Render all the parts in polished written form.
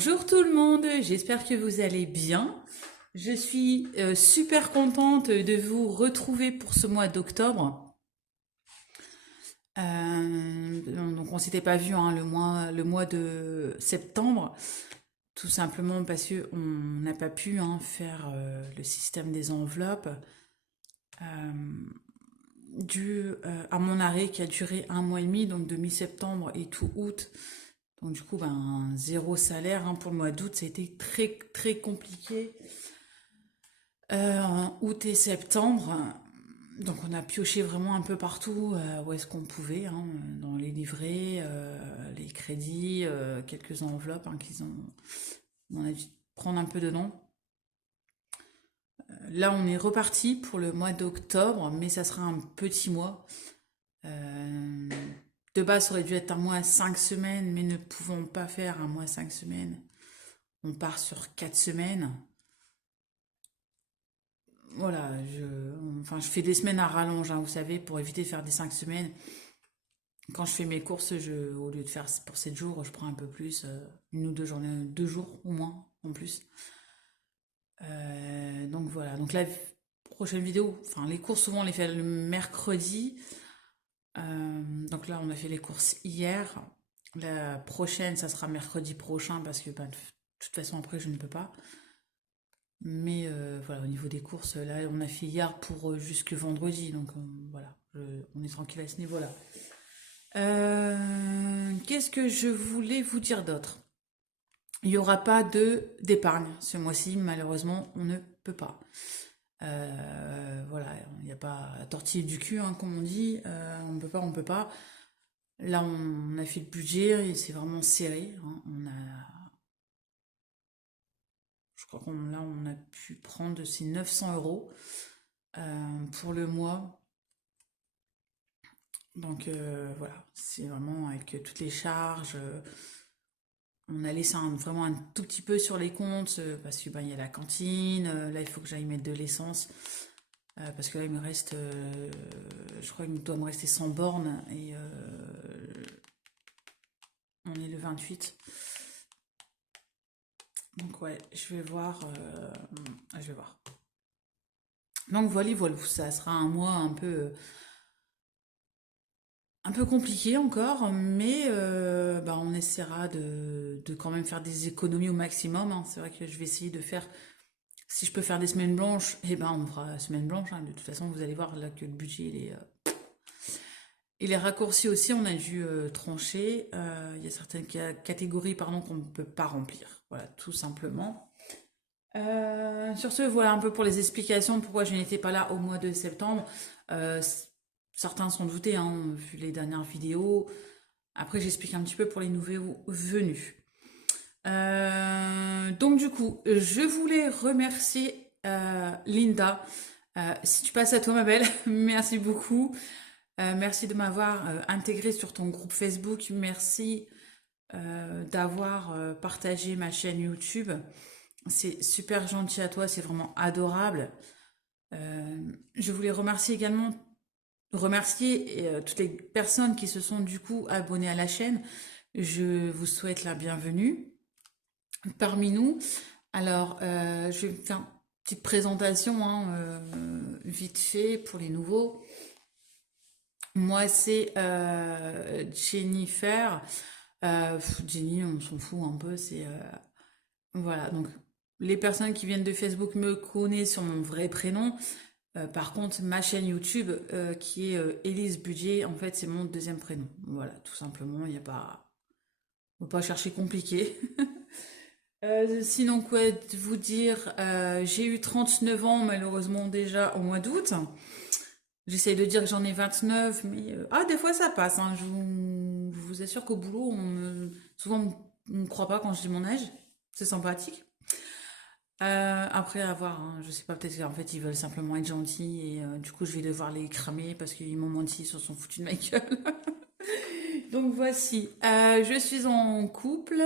Bonjour tout le monde, j'espère que vous allez bien. Je suis super contente de vous retrouver pour ce mois d'octobre. Donc on s'était pas vu hein, le mois de septembre, tout simplement parce que on n'a pas pu faire le système des enveloppes euh, dû à mon arrêt qui a duré un mois et demi, donc de mi-septembre et tout août. Donc du coup, zéro salaire pour le mois d'août, ça a été très très compliqué. En août et septembre, donc on a pioché vraiment un peu partout où est-ce qu'on pouvait, dans les livrets, les crédits, quelques enveloppes on a dû prendre un peu dedans. Là, on est reparti pour le mois d'octobre, mais ça sera un petit mois. Euh, de base, ça aurait dû être un mois 5 semaines, mais ne pouvons pas faire un mois 5 semaines. On part sur 4 semaines. Voilà, je fais des semaines à rallonge, vous savez, pour éviter de faire des 5 semaines. Quand je fais mes courses, au lieu de faire pour 7 jours, je prends un peu plus, une ou deux journées, 2 jours au moins, en plus. Donc voilà, donc la prochaine vidéo, enfin les courses souvent on les fait le mercredi. Donc là on a fait les courses hier. La prochaine, ça sera mercredi prochain parce que de toute façon après je ne peux pas. Mais voilà, au niveau des courses, là, on a fait hier pour jusque vendredi. Donc voilà, on est tranquille à ce niveau-là. Qu'est-ce que je voulais vous dire d'autre? Il n'y aura pas d'épargne ce mois-ci, malheureusement, on ne peut pas. Voilà, il n'y a pas à tortiller du cul, comme on dit. On ne peut pas, on ne peut pas. Là, on a fait le budget et c'est vraiment serré. Je crois on a pu prendre ces 900 euros pour le mois. Donc voilà, c'est vraiment avec toutes les charges. On a laissé vraiment un tout petit peu sur les comptes parce que il y a la cantine. Là, il faut que j'aille mettre de l'essence parce que là, il me reste, je crois qu'il doit me rester 100 bornes et on est le 28. Donc ouais, je vais voir. Je vais voir. Donc voilà, voilà, ça sera un mois un peu compliqué encore, mais on essaiera de quand même faire des économies au maximum. C'est vrai que je vais essayer de faire, si je peux faire des semaines blanches, on fera semaine blanche. De toute façon, vous allez voir là que le budget il est raccourci aussi. On a dû trancher. Il y a certaines catégories pardon, qu'on ne peut pas remplir. Voilà, tout simplement. Sur ce, voilà un peu pour les explications pourquoi je n'étais pas là au mois de septembre. Euh, Certains s'en doutaient, vu les dernières vidéos. Après, j'explique un petit peu pour les nouveaux venus. Donc du coup, je voulais remercier Linda. Si tu passes à toi, ma belle, merci beaucoup. Merci de m'avoir intégré sur ton groupe Facebook. Merci d'avoir partagé ma chaîne YouTube. C'est super gentil à toi, c'est vraiment adorable. Je voulais remercier toutes les personnes qui se sont du coup abonnées à la chaîne. Je vous souhaite la bienvenue parmi nous. Alors, je vais faire une petite présentation vite fait pour les nouveaux. Moi, c'est Jennifer. Jenny, on s'en fout un peu. Voilà. Donc, les personnes qui viennent de Facebook me connaissent sur mon vrai prénom. Par contre, ma chaîne YouTube, qui est Élise Budget, en fait, c'est mon deuxième prénom. Voilà, tout simplement. Il n'y a pas, faut pas chercher compliqué. Sinon, quoi vous dire, j'ai eu 39 ans malheureusement déjà au mois d'août. J'essaye de dire que j'en ai 29, mais des fois ça passe. Je vous assure qu'au boulot, souvent on ne me croit pas quand je dis mon âge. C'est sympathique. Après avoir, je sais pas, peut-être qu'en fait ils veulent simplement être gentils et du coup je vais devoir les cramer parce qu'ils m'ont menti, ils se sont foutus de ma gueule. Donc voici, je suis en couple.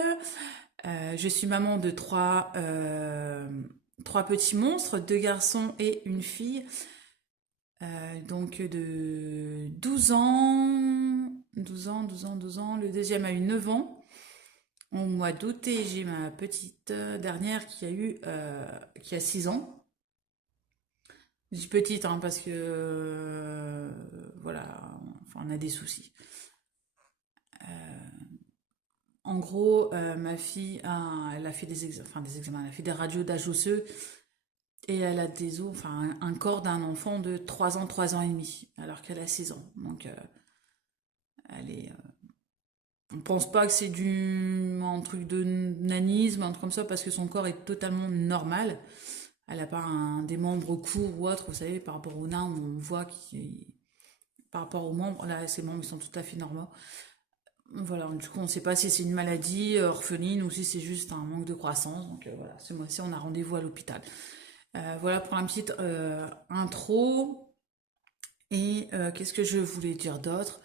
Je suis maman de trois petits monstres, 2 garçons et une fille. Donc de 12 ans. Le deuxième a eu 9 ans. au mois d'août et j'ai ma petite dernière qui a 6 ans. Je dis petite hein, parce que voilà, enfin, on a des soucis. En gros, ma fille, elle a fait des examens, elle a fait des radios d'âge osseux et elle a des os, enfin un corps d'un enfant de 3 ans, 3 ans et demi, alors qu'elle a 6 ans. Donc elle est, on pense pas que c'est un truc de nanisme, un truc comme ça, parce que son corps est totalement normal. Elle n'a pas des membres courts ou autres, vous savez, par rapport aux nains, où on voit par rapport aux membres, là, ses membres sont tout à fait normaux. Voilà, du coup, on ne sait pas si c'est une maladie orpheline ou si c'est juste un manque de croissance. Donc voilà, ce mois-ci, on a rendez-vous à l'hôpital. Voilà pour un petite intro. Et qu'est-ce que je voulais dire d'autre?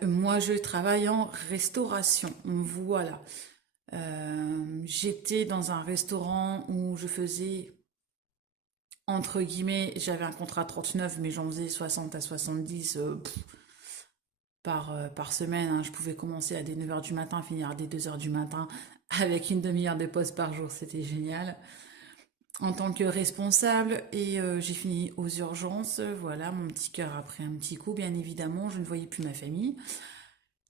Moi, je travaille en restauration. Voilà. J'étais dans un restaurant où je faisais, entre guillemets, j'avais un contrat 39, mais j'en faisais 60 à 70 par semaine. Hein. Je pouvais commencer à des 9 heures du matin, finir à des 2 heures du matin, avec une demi-heure de pause par jour. C'était génial. En tant que responsable, et j'ai fini aux urgences. Voilà, mon petit cœur a pris un petit coup, bien évidemment. Je ne voyais plus ma famille.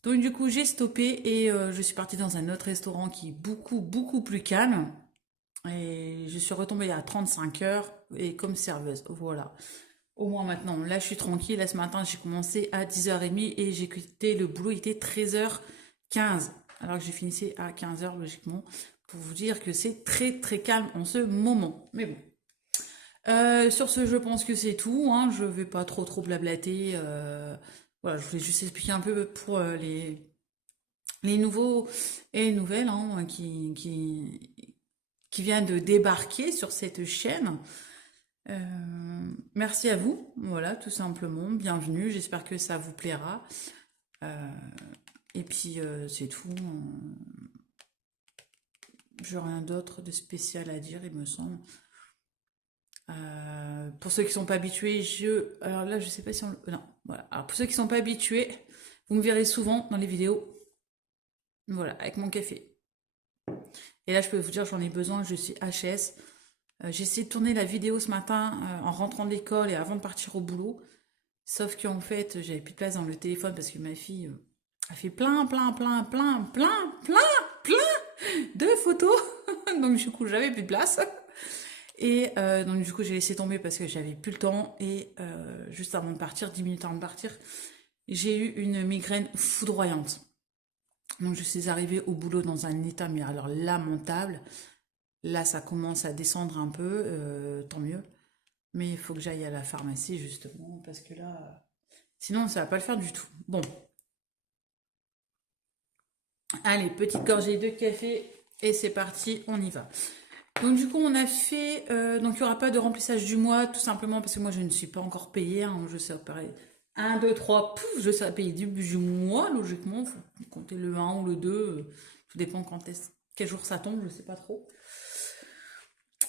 Donc du coup, j'ai stoppé et je suis partie dans un autre restaurant qui est beaucoup, beaucoup plus calme. Et je suis retombée à 35 heures et comme serveuse. Voilà. Au moins maintenant, là je suis tranquille. Là ce matin, j'ai commencé à 10h30 et j'ai quitté le boulot, il était 13h15. Alors que j'ai finissé à 15h logiquement. Pour vous dire que c'est très très calme en ce moment. Mais bon. Sur ce, je pense que c'est tout. Hein. Je vais pas trop blablater. Voilà, je voulais juste expliquer un peu pour les nouveaux et nouvelles hein, qui viennent de débarquer sur cette chaîne. Merci à vous, voilà, tout simplement. Bienvenue, j'espère que ça vous plaira. Euh, et puis, c'est tout. J'ai rien d'autre de spécial à dire, il me semble. Pour ceux qui sont pas habitués, alors là, je sais pas si on... Non, voilà. Alors, pour ceux qui sont pas habitués, vous me verrez souvent dans les vidéos. Voilà, avec mon café. Et là, je peux vous dire, j'en ai besoin, je suis HS. J'ai essayé de tourner la vidéo ce matin en rentrant de l'école et avant de partir au boulot. Sauf qu'en fait, j'avais plus de place dans le téléphone parce que ma fille a fait plein de photos. Donc du coup, j'avais plus de place. Et donc du coup, j'ai laissé tomber parce que j'avais plus le temps. Et juste avant de partir, 10 minutes avant de partir, j'ai eu une migraine foudroyante. Donc je suis arrivée au boulot dans un état, mais alors lamentable. Là, ça commence à descendre un peu, tant mieux. Mais il faut que j'aille à la pharmacie, justement, parce que là, sinon, ça va pas le faire du tout. Bon, allez, petite gorgée de café, et c'est parti, on y va. Donc du coup, on a fait... donc il n'y aura pas de remplissage du mois, tout simplement parce que moi, je ne suis pas encore payée. Hein, je sais, pareil. 1, 2, 3, pouf, je serai payée début du mois, logiquement. Faut compter le 1 ou le 2. Tout dépend quel jour ça tombe, je sais pas trop.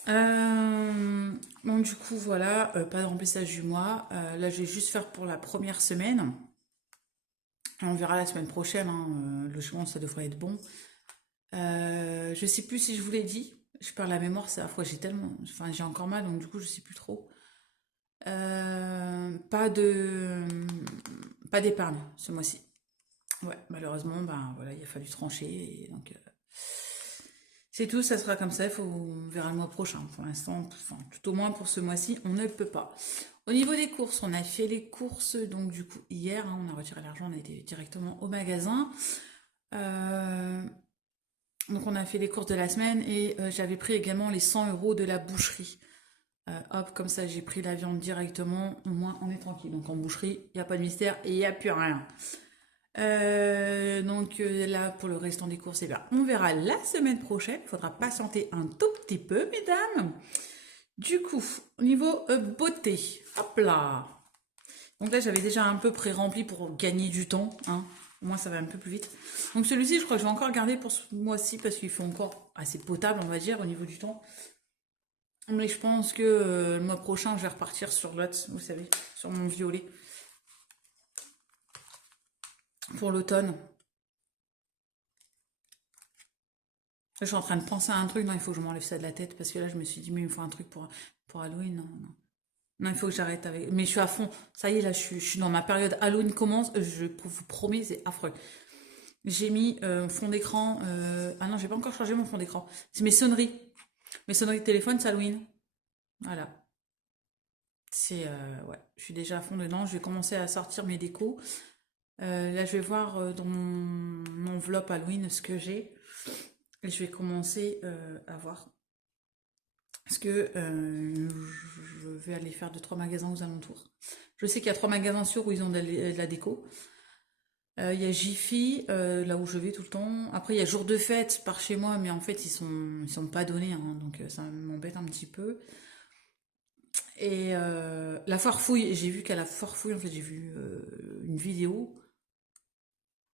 Bon, du coup, voilà, pas de remplissage du mois. Là, je vais juste faire pour la première semaine. On verra la semaine prochaine. Hein, logiquement, ça devrait être bon. Je sais plus si je vous l'ai dit. Je perds la mémoire, c'est à la fois j'ai tellement. Enfin, j'ai encore mal, donc du coup, je sais plus trop. Pas de. Pas d'épargne ce mois-ci. Ouais, malheureusement, ben voilà, il a fallu trancher. Et donc, c'est tout, ça sera comme ça, on verra le mois prochain. Pour l'instant, enfin, tout au moins pour ce mois-ci, on ne peut pas. Au niveau des courses, on a fait les courses, donc du coup, hier, hein, on a retiré l'argent, on a été directement au magasin. Donc on a fait les courses de la semaine et j'avais pris également les 100 euros de la boucherie. Hop, comme ça j'ai pris la viande directement, au moins on est tranquille. Donc en boucherie, il n'y a pas de mystère et il n'y a plus rien. Donc là, pour le restant des courses, eh bien, on verra la semaine prochaine. Il faudra patienter un tout petit peu, mesdames. Du coup, au niveau beauté, hop là. Donc là, j'avais déjà un peu pré-rempli pour gagner du temps. Hein. Au moins, ça va un peu plus vite. Donc celui-ci, je crois que je vais encore le garder pour ce mois-ci parce qu'il fait encore assez potable, on va dire, au niveau du temps. Mais je pense que le mois prochain, je vais repartir sur l'autre, vous savez, sur mon violet. Pour l'automne. je suis en train de penser à un truc. Non, il faut que je m'enlève ça de la tête parce que là, je me suis dit, mais il me faut un truc pour Halloween. Non, non. Non, il faut que j'arrête avec. Mais je suis à fond. Ça y est, là, je suis dans ma période Halloween commence. Je vous promets, c'est affreux. J'ai mis fond d'écran. Ah non, j'ai pas encore chargé mon fond d'écran. C'est mes sonneries. Mes sonneries de téléphone, c'est Halloween. Voilà. C'est ouais, je suis déjà à fond dedans. Je vais commencer à sortir mes décos. Là, je vais voir dans mon enveloppe Halloween ce que j'ai. Et je vais commencer à voir. Parce que je vais aller faire deux trois magasins aux alentours. Je sais qu'il y a 3 magasins sûrs où ils ont de la déco. Il y a Jiffy, là où je vais tout le temps. Après, il y a Jour de fête par chez moi, mais en fait, ils sont pas donnés, hein, donc ça m'embête un petit peu. Et la foire fouille, j'ai vu qu'à la foire fouille, en fait, j'ai vu une vidéo.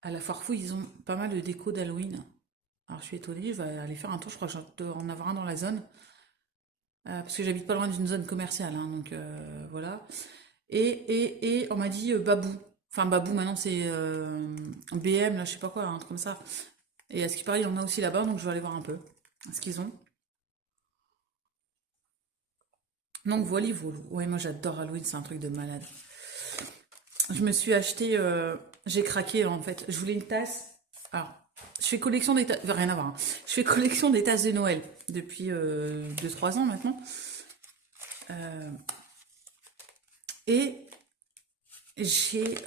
À la foire fouille, ils ont pas mal de déco d'Halloween. Alors, je suis étonnée, je vais aller faire un tour, je crois que je dois en avoir un dans la zone. Parce que j'habite pas loin d'une zone commerciale, hein, donc voilà. Et on m'a dit Babou. Enfin, Babou, maintenant, c'est BM, là, je sais pas quoi, un truc comme ça. Et à ce qui paraît, il y en a aussi là-bas, donc je vais aller voir un peu ce qu'ils ont. Donc voilà, voilà. Ouais, moi j'adore Halloween, c'est un truc de malade. Je me suis acheté, j'ai craqué en fait. Je voulais une tasse. Alors, je fais collection des tasses, rien à voir, hein. Je fais collection des tasses de Noël depuis 2-3 ans maintenant. Euh, et j'ai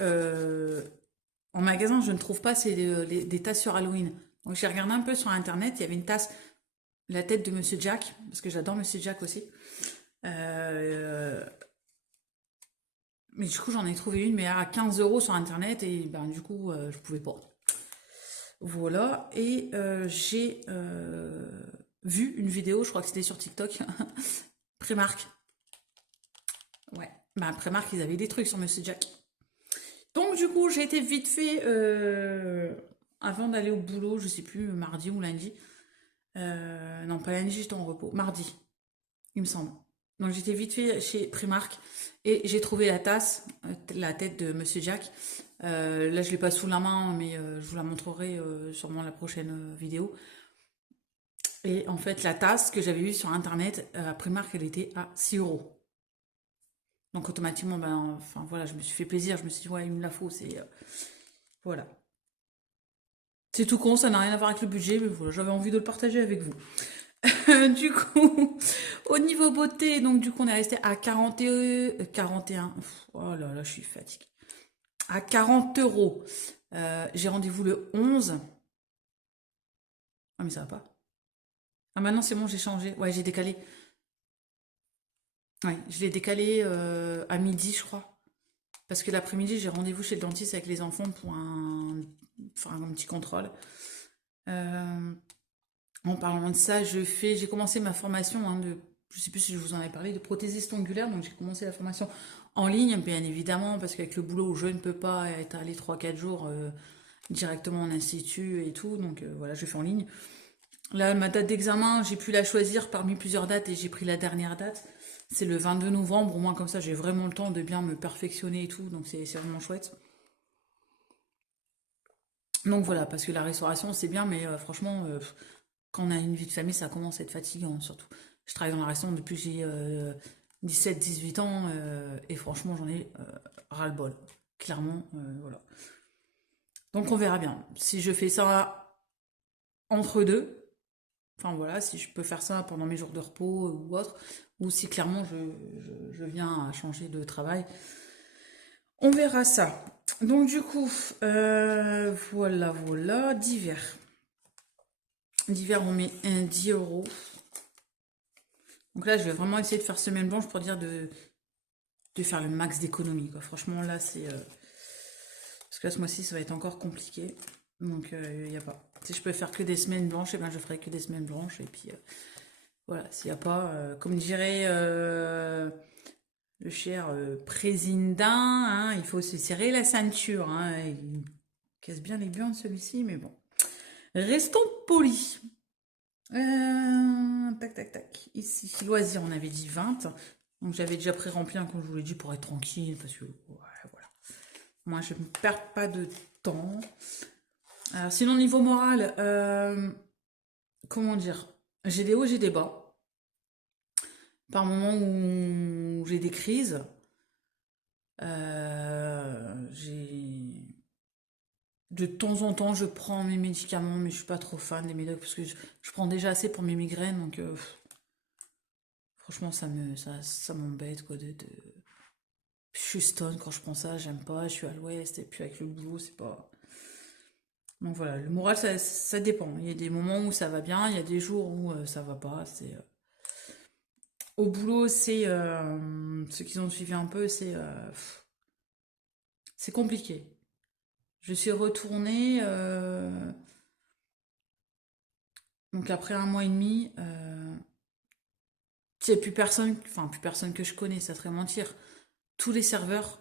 en magasin, je ne trouve pas des tasses sur Halloween. Donc j'ai regardé un peu sur internet, il y avait une tasse, la tête de Monsieur Jack, parce que j'adore Monsieur Jack aussi. Euh, mais du coup, j'en ai trouvé une, mais à 15 euros sur internet, et ben du coup, je pouvais pas. Voilà, et j'ai vu une vidéo, je crois que c'était sur TikTok, Primark. Ouais, bah Primark, ils avaient des trucs sur Monsieur Jack. Donc du coup, j'ai été vite fait, avant d'aller au boulot, je sais plus, mardi ou lundi. Non, pas lundi, j'étais en repos. Mardi, il me semble. Donc j'étais vite fait chez Primark et j'ai trouvé la tasse, la tête de Monsieur Jack. Là, je l'ai pas sous la main, mais je vous la montrerai sûrement la prochaine vidéo. Et en fait, la tasse que j'avais vue sur internet à Primark, elle était à 6 euros. Donc automatiquement, ben, enfin voilà, je me suis fait plaisir. Je me suis dit, ouais, il me la faut. C'est voilà. C'est tout con, ça n'a rien à voir avec le budget, mais voilà, j'avais envie de le partager avec vous. Du coup, au niveau beauté, donc du coup, on est resté à 41. Oh là là, je suis fatiguée. À 40 euros. J'ai rendez-vous le 11. Ah, mais ça va pas. Ah, maintenant, c'est bon, j'ai changé. Ouais, j'ai décalé. Ouais, je l'ai décalé à midi, je crois. Parce que l'après-midi, j'ai rendez-vous chez le dentiste avec les enfants pour enfin, un petit contrôle. Euh, En parlant de ça, j'ai commencé ma formation je sais plus si je vous en avais parlé, de prothésiste ongulaire. Donc j'ai commencé la formation en ligne, bien évidemment, parce qu'avec le boulot, je ne peux pas être allé 3-4 jours directement en institut et tout. Donc voilà, je fais en ligne. Là, ma date d'examen, j'ai pu la choisir parmi plusieurs dates et j'ai pris la dernière date. C'est le 22 novembre. Au moins comme ça, j'ai vraiment le temps de bien me perfectionner et tout. Donc c'est vraiment chouette. Donc voilà, parce que la restauration, c'est bien, mais franchement, quand on a une vie de famille, ça commence à être fatigant, surtout. Je travaille dans la restauration depuis que j'ai 17-18 ans, et franchement, j'en ai ras-le-bol. Clairement, voilà. Donc on verra bien. Si je fais ça entre deux, enfin voilà, si je peux faire ça pendant mes jours de repos ou autre, ou si clairement je viens à changer de travail, on verra ça. Donc du coup, voilà, voilà, d'hiver. D'hiver, on met un 10 euros. Donc là, je vais vraiment essayer de faire semaine blanche pour dire de faire le max d'économie, quoi. Franchement, là, c'est... parce que là, ce mois-ci, ça va être encore compliqué. Donc, il n'y a pas. Si je peux faire que des semaines blanches, et ben, je ferai que des semaines blanches. Et puis, voilà, s'il n'y a pas... comme dirait le cher président, hein, il faut se serrer la ceinture. Hein, il casse bien les burnes, celui-ci, mais bon. Restons polis. Tac, tac, tac. Ici, loisir, on avait dit 20. Donc j'avais déjà pré-rempli un, comme je vous l'ai dit, pour être tranquille, parce que ouais, voilà. Moi, je ne perds pas de temps. Alors, sinon, niveau moral, comment dire, j'ai des hauts, j'ai des bas. Par moments où j'ai des crises, j'ai de temps en temps, je prends mes médicaments, mais je suis pas trop fan des médocs parce que je prends déjà assez pour mes migraines, donc franchement, ça m'embête quoi. Je suis stone quand je prends ça, j'aime pas, je suis à l'ouest et puis avec le boulot, c'est pas. Donc voilà, le moral, ça dépend. Il y a des moments où ça va bien, il y a des jours où ça va pas. Au boulot, ceux qui ont suivi un peu, c'est compliqué. Je suis retournée donc après un mois et demi. Il n'y a plus personne, enfin plus personne que je connais, ça serait mentir. Tous les serveurs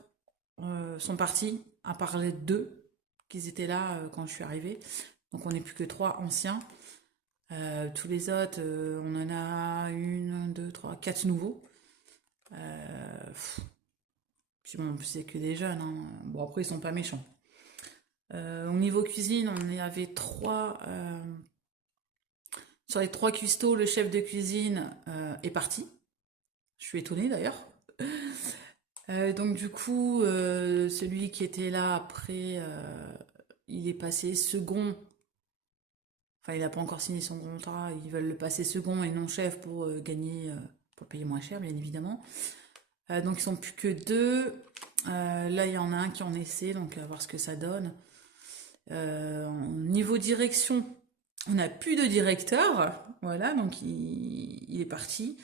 sont partis, à part les deux qui étaient là quand je suis arrivée. Donc on n'est plus que trois anciens. Tous les autres, on en a une, deux, trois, quatre nouveaux. Pff, puis bon, c'est que des jeunes, hein. Bon, après, ils sont pas méchants. Au niveau cuisine, avait trois. Sur les trois cuistots, le chef de cuisine est parti. Je suis étonnée d'ailleurs. Donc du coup, celui qui était là après, il est passé second. Enfin, il n'a pas encore signé son contrat. Ils veulent le passer second et non chef pour gagner, pour payer moins cher, bien évidemment. Donc ils sont plus que deux. Là, il y en a un qui en essaie, donc à voir ce que ça donne. Niveau direction, on n'a plus de directeur. Voilà, donc il est parti.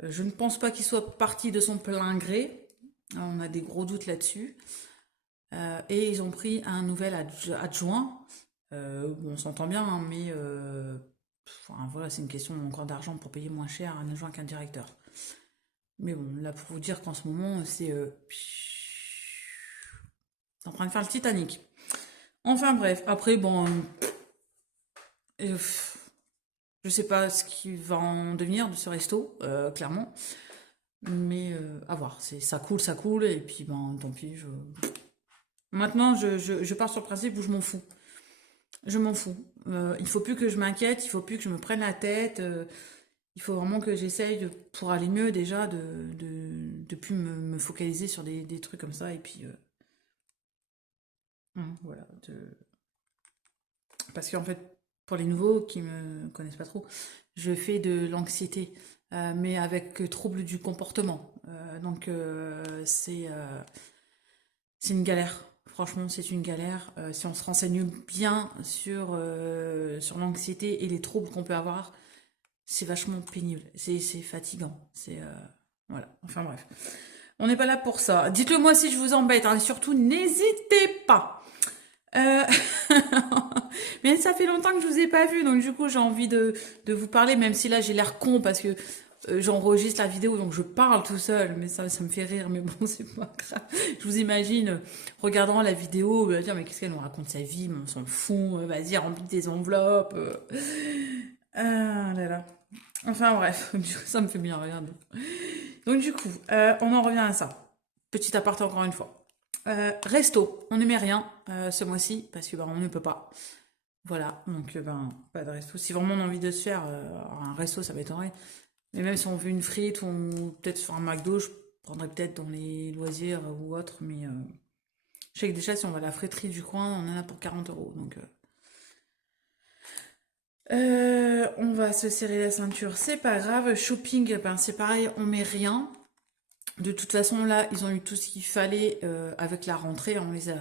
Je ne pense pas qu'il soit parti de son plein gré. On a des gros doutes là-dessus. Et ils ont pris un nouvel adjoint. Bon, on s'entend bien, hein, mais enfin, voilà, c'est une question encore d'argent pour payer moins cher un adjoint qu'un directeur. Mais bon, là pour vous dire qu'en ce moment, c'est en train de faire le Titanic. Enfin bref, après bon, je sais pas ce qui va en devenir de ce resto, clairement. Mais à voir, ça coule, et puis ben tant pis. Maintenant, je pars sur le principe où je m'en fous. Je m'en fous. Il faut plus que je m'inquiète, il faut plus que je me prenne la tête. Il faut vraiment que j'essaye, pour aller mieux déjà, de plus me focaliser sur des trucs comme ça. Et puis, voilà. Parce qu'en fait, pour les nouveaux qui me connaissent pas trop, je fais de l'anxiété, mais avec trouble du comportement. Donc, c'est une galère. Franchement, c'est une galère. Si on se renseigne bien sur l'anxiété et les troubles qu'on peut avoir, c'est vachement pénible. C'est fatigant. Voilà. Enfin bref. On n'est pas là pour ça. Dites-le moi si je vous embête, hein, et surtout, n'hésitez pas. Euh, Mais ça fait longtemps que je vous ai pas vu, donc du coup j'ai envie de vous parler, même si là j'ai l'air con parce que j'enregistre la vidéo, donc je parle tout seul, mais ça me fait rire, mais bon, c'est pas grave. Je vous imagine regardant la vidéo, dire mais qu'est-ce qu'elle nous raconte sa vie, mais on s'en fout, vas-y, remplis des enveloppes. Ah là là. Enfin bref, ça me fait bien regarder. Donc du coup, on en revient à ça. Petit aparté encore une fois. Resto, on ne met rien ce mois-ci parce que on ne peut pas. Voilà, donc pas de resto. Si vraiment on a envie de se faire un resto, ça m'étonnerait. Mais même si on veut une frite ou peut-être sur un McDo, je prendrais peut-être dans les loisirs ou autre. Mais je sais que déjà, si on va à la friterie du coin, on en a pour 40 €. Donc, on va se serrer la ceinture, c'est pas grave. Shopping, ben, c'est pareil, on met rien. De toute façon, là, ils ont eu tout ce qu'il fallait avec la rentrée. On les a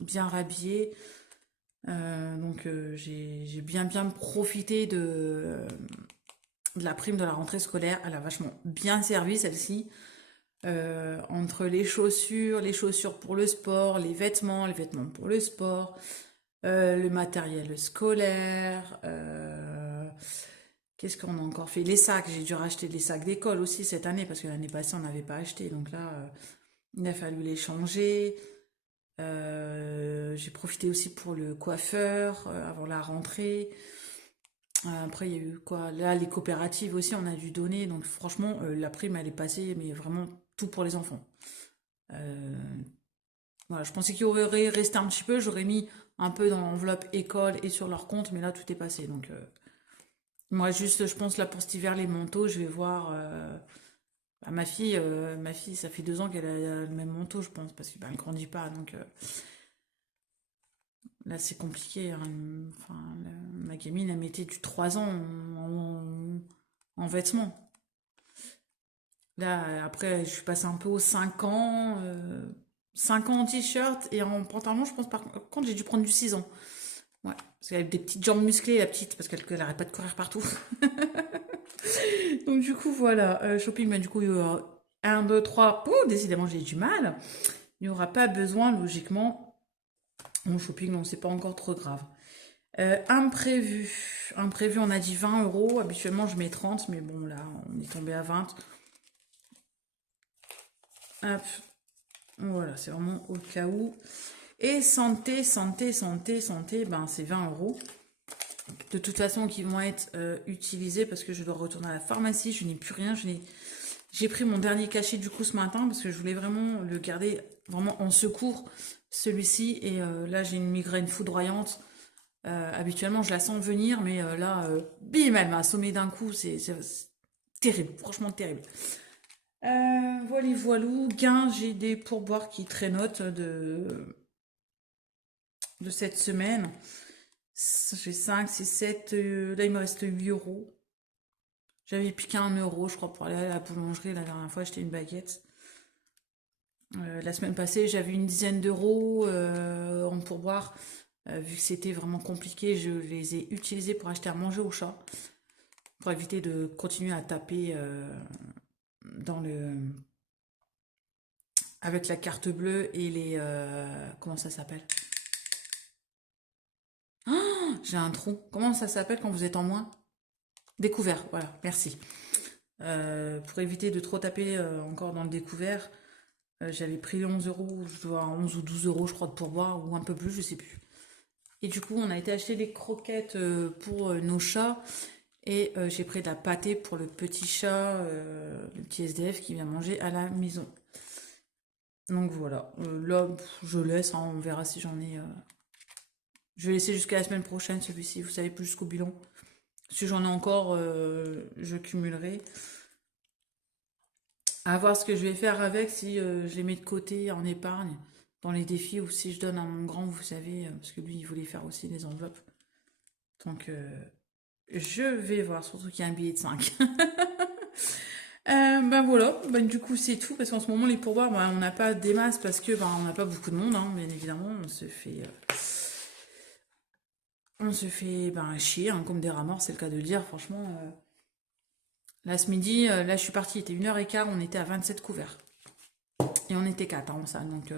bien rhabillés. Donc, j'ai bien profité de la prime de la rentrée scolaire. Elle a vachement bien servi, celle-ci. Entre les chaussures pour le sport, les vêtements pour le sport, le matériel scolaire. Qu'est-ce qu'on a encore fait? Les sacs, j'ai dû racheter des sacs d'école aussi cette année parce que l'année passée on n'avait pas acheté. Donc là, il a fallu les changer. J'ai profité aussi pour le coiffeur avant la rentrée. Après, il y a eu quoi? Là, les coopératives aussi, on a dû donner. Donc franchement, la prime, elle est passée, mais vraiment tout pour les enfants. Euh, voilà, je pensais qu'il aurait resté un petit peu. J'aurais mis un peu dans l'enveloppe école et sur leur compte, mais là, tout est passé. Donc, moi, juste, je pense, là, pour cet hiver, les manteaux, je vais voir... bah, ma fille, ça fait 2 ans qu'elle a le même manteau, je pense, parce qu'elle ne grandit pas. Donc, là, c'est compliqué, hein. Enfin, ma gamine, elle mettait du 3 ans en vêtements. Là, après, je suis passée un peu aux 5 ans. 5 ans en t-shirt et en pantalon, je pense par contre, j'ai dû prendre du 6 ans. Ouais, parce qu'elle a des petites jambes musclées, la petite, parce qu'elle arrête pas de courir partout. Donc, du coup, voilà. Shopping, mais du coup, il y aura 1, 2, 3. Ouh, décidément, j'ai du mal. Il n'y aura pas besoin, logiquement. Mon shopping, non, c'est pas encore trop grave. Imprévu. Imprévu, on a dit 20 euros. Habituellement, je mets 30, mais bon, là, on est tombé à 20. Hop. Voilà, c'est vraiment au cas où. Et santé, santé, santé, santé, ben c'est 20 euros. De toute façon, qui vont être utilisés parce que je dois retourner à la pharmacie. Je n'ai plus rien. J'ai pris mon dernier cachet du coup ce matin parce que je voulais vraiment le garder vraiment en secours, celui-ci. Et là, j'ai une migraine foudroyante. Habituellement, je la sens venir, mais là, bim, elle m'a assommé d'un coup. C'est terrible, franchement terrible. Voilà, voilou, gain, j'ai des pourboires qui traînotent de cette semaine. J'ai 5, 6, 7, là il me reste 8 euros. J'avais piqué 1 euro, je crois, pour aller à la boulangerie. La dernière fois, acheté une baguette. La semaine passée, j'avais une dizaine d'euros en pourboire. Vu que c'était vraiment compliqué, je les ai utilisés pour acheter à manger au chat. Pour éviter de continuer à taper dans le avec la carte bleue et les... comment ça s'appelle? J'ai un trou. Comment ça s'appelle quand vous êtes en moins? Découvert, voilà, merci. Pour éviter de trop taper encore dans le découvert, j'avais pris 11 euros, je dois 11 ou 12 euros, je crois, de pourboire, ou un peu plus, je sais plus. Et du coup, on a été acheter des croquettes pour nos chats, et j'ai pris de la pâtée pour le petit chat, le petit SDF qui vient manger à la maison. Donc voilà, là, je laisse, hein, on verra si j'en ai. Je vais laisser jusqu'à la semaine prochaine celui-ci, vous savez, plus jusqu'au bilan. Si j'en ai encore, je cumulerai. À voir ce que je vais faire avec, si je les mets de côté en épargne dans les défis ou si je donne à mon grand, vous savez, parce que lui, il voulait faire aussi des enveloppes. Donc, je vais voir, surtout qu'il y a un billet de 5. Ben voilà, ben, du coup c'est tout, parce qu'en ce moment les pourboires, ben, on n'a pas des masses parce que ben, on n'a pas beaucoup de monde, hein, bien évidemment, on se fait ben, chier, hein, comme des rats morts, c'est le cas de le dire, franchement. Là ce midi, là je suis partie, il était 1h15, on était à 27 couverts. Et on était 4 en salle, donc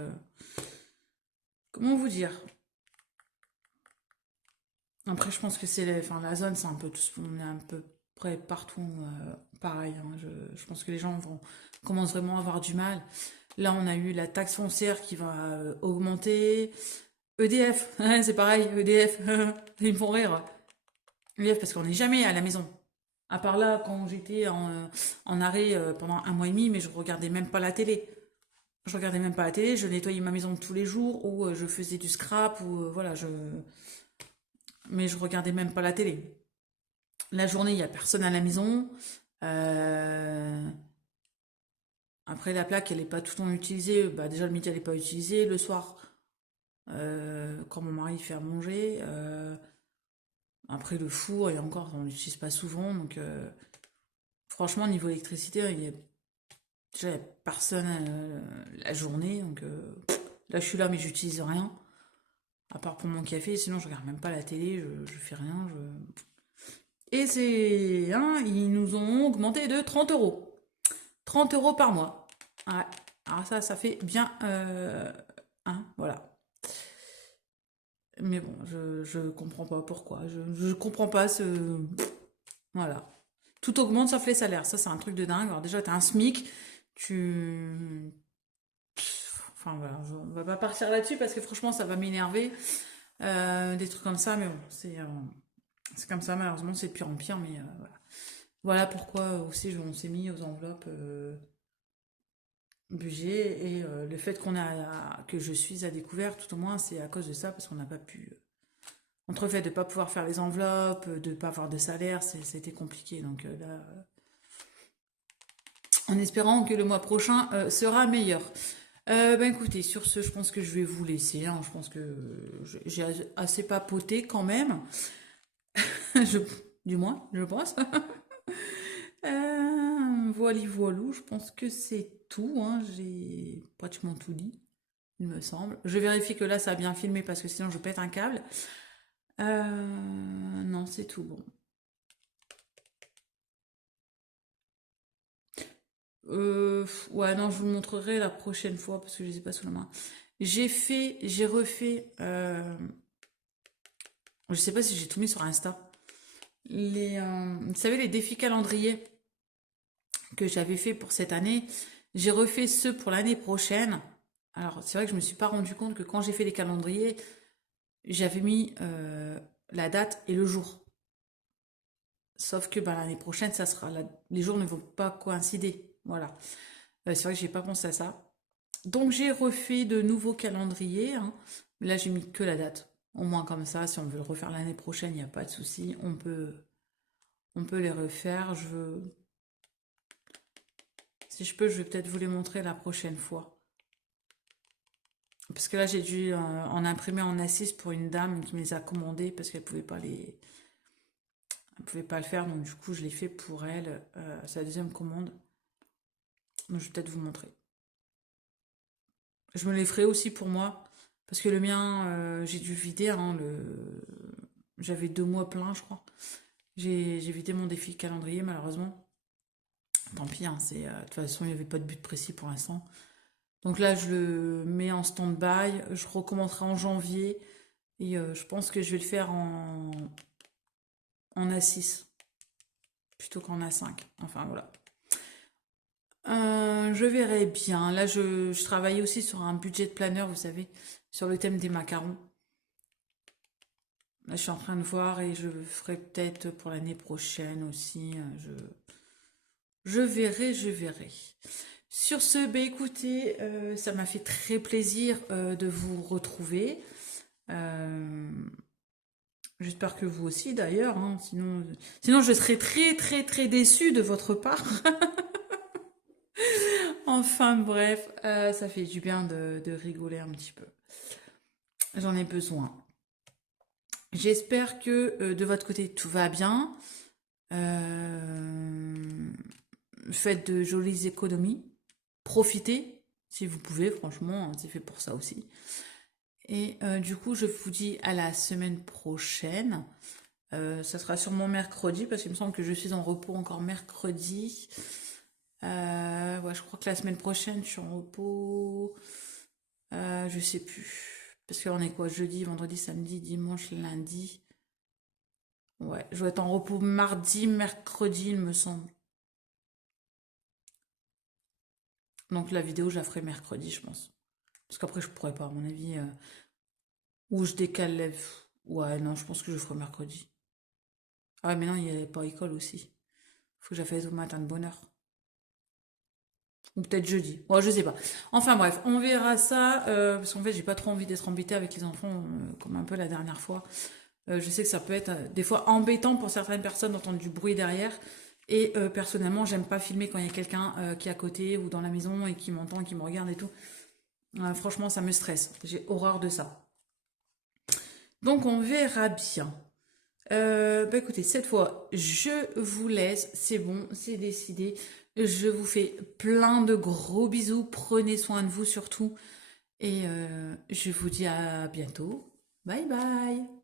comment vous dire? Après je pense que enfin, la zone, c'est un peu tout, on est un peu près partout pareil, hein. Je pense que les gens commencent vraiment à avoir du mal. Là on a eu la taxe foncière qui va augmenter. EDF, ouais, c'est pareil, EDF, ils me font rire. EDF parce qu'on n'est jamais à la maison. À part là, quand j'étais en arrêt pendant 1 mois et demi, mais je regardais même pas la télé. Je regardais même pas la télé, je nettoyais ma maison tous les jours, ou je faisais du scrap, ou voilà, mais je regardais même pas la télé. La journée, il y a personne à la maison. Euh, Après, la plaque, elle est pas tout le temps utilisée. Bah, déjà, le midi, elle est pas utilisée. Le soir, quand mon mari fait à manger. Après, le four, et encore, on l'utilise pas souvent. Donc, franchement, niveau électricité, déjà, il y a personne la journée. Donc, là, je suis là, mais j'utilise rien. À part pour mon café. Sinon, je regarde même pas la télé. Je fais rien. Et c'est... Hein, ils nous ont augmenté de 30 euros. 30 euros par mois. Ouais. Alors ça fait bien... hein, voilà. Mais bon, je comprends pas pourquoi. Je comprends pas ce... Voilà. Tout augmente sauf les salaires. Ça, c'est un truc de dingue. Alors déjà, t'as un SMIC. Tu... Enfin voilà, on va pas partir là-dessus parce que franchement, ça va m'énerver. Des trucs comme ça, mais bon, c'est comme ça, malheureusement, c'est de pire en pire, mais voilà. Voilà pourquoi aussi on s'est mis aux enveloppes budget et le fait que je suis à découvert, tout au moins, c'est à cause de ça, parce qu'on n'a pas pu. Entre le fait de ne pas pouvoir faire les enveloppes, de ne pas avoir de salaire, c'était compliqué. Donc là, en espérant que le mois prochain sera meilleur. Ben écoutez, sur ce, je pense que je vais vous laisser, hein. Je pense que j'ai assez papoté quand même. Je- du moins, je pense. Voilà, voilou, je pense que c'est tout, hein. J'ai pratiquement tout dit, il me semble. Je vérifie que là, ça a bien filmé parce que sinon, je pète un câble. Non, c'est tout bon. Ouais, non, je vous le montrerai la prochaine fois parce que je les ai pas sous la main. J'ai refait, je sais pas si j'ai tout mis sur Insta. Vous savez, les défis calendrier que j'avais fait pour cette année, j'ai refait ceux pour l'année prochaine. Alors, c'est vrai que je me suis pas rendu compte que quand j'ai fait les calendriers, j'avais mis la date et le jour. Sauf que bah, l'année prochaine, les jours ne vont pas coïncider. Voilà. C'est vrai que j'ai pas pensé à ça. Donc j'ai refait de nouveaux calendriers, hein. Là, j'ai mis que la date. Au moins comme ça, si on veut le refaire l'année prochaine, il n'y a pas de souci. On peut les refaire. Si je peux, je vais peut-être vous les montrer la prochaine fois. Parce que là, j'ai dû en imprimer en A6 pour une dame qui me les a commandés parce qu'elle pouvait pas le faire. Donc du coup, je l'ai fait pour elle. C'est la deuxième commande. Donc je vais peut-être vous montrer. Je me les ferai aussi pour moi. Parce que le mien, j'ai dû vider, hein, j'avais 2 mois pleins, je crois. J'ai vidé mon défi calendrier, malheureusement. Tant pis, hein, de toute façon, il n'y avait pas de but précis pour l'instant. Donc là, je le mets en stand-by. Je recommencerai en janvier. Et je pense que je vais le faire en A6 plutôt qu'en A5. Enfin, voilà. Je verrai bien. Là, je travaille aussi sur un budget de planeur, vous savez, sur le thème des macarons. Là, je suis en train de voir et je ferai peut-être pour l'année prochaine aussi. Je verrai, je verrai. Sur ce, bah écoutez, ça m'a fait très plaisir de vous retrouver. Euh, J'espère que vous aussi d'ailleurs, hein. Sinon je serais très très très déçue de votre part. Enfin bref, ça fait du bien de rigoler un petit peu. J'en ai besoin. J'espère que de votre côté tout va bien. Euh, Faites de jolies économies. Profitez si vous pouvez, franchement, hein, c'est fait pour ça aussi. Et du coup, je vous dis à la semaine prochaine. Ça sera sûrement mercredi parce qu'il me semble que je suis en repos encore mercredi. Ouais, je crois que la semaine prochaine, je suis en repos. Je sais plus. Parce qu'on est quoi? Jeudi, vendredi, samedi, dimanche, lundi. Ouais, je vais être en repos mardi, mercredi, il me semble. Donc la vidéo, je la ferai mercredi, je pense. Parce qu'après, je pourrais pas, à mon avis. Ou je décale. Ouais, non, je pense que je ferai mercredi. Ah ouais, mais non, il n'y a pas école aussi. Faut que je la fasse au matin de bonne heure. Ou peut-être jeudi. Ouais, je sais pas. Enfin bref, on verra ça. Parce qu'en fait, j'ai pas trop envie d'être embêtée avec les enfants, comme un peu la dernière fois. Je sais que ça peut être des fois embêtant pour certaines personnes d'entendre du bruit derrière. Et personnellement, j'aime pas filmer quand il y a quelqu'un qui est à côté ou dans la maison et qui m'entend, qui me regarde et tout. Franchement, ça me stresse. J'ai horreur de ça. Donc on verra bien. Bah écoutez, cette fois, je vous laisse. C'est bon, c'est décidé. Je vous fais plein de gros bisous. Prenez soin de vous surtout. Et je vous dis à bientôt. Bye bye.